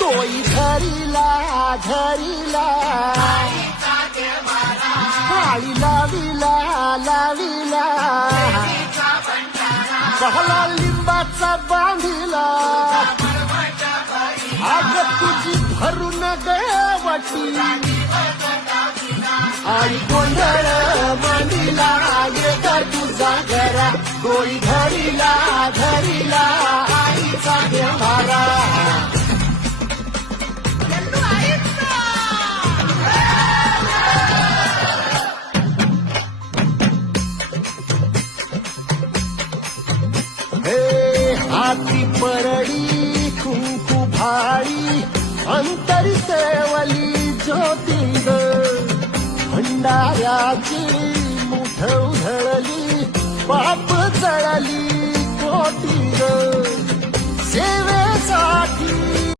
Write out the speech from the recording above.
तोई धरीला धरीला आळी लाविला लाविला कहला लिंबाचा बांधिला आग तुझी भरून गवटी आणि गोंधळ मांडिला येता तुझा घरा डोळी धरीला धरीला आईचा देवारा हाती परडी कुंकू भाळी अंतरी सेवली ज्योती ग भंडाऱ्याची मुठ उधळली पाप जळली कोटी ग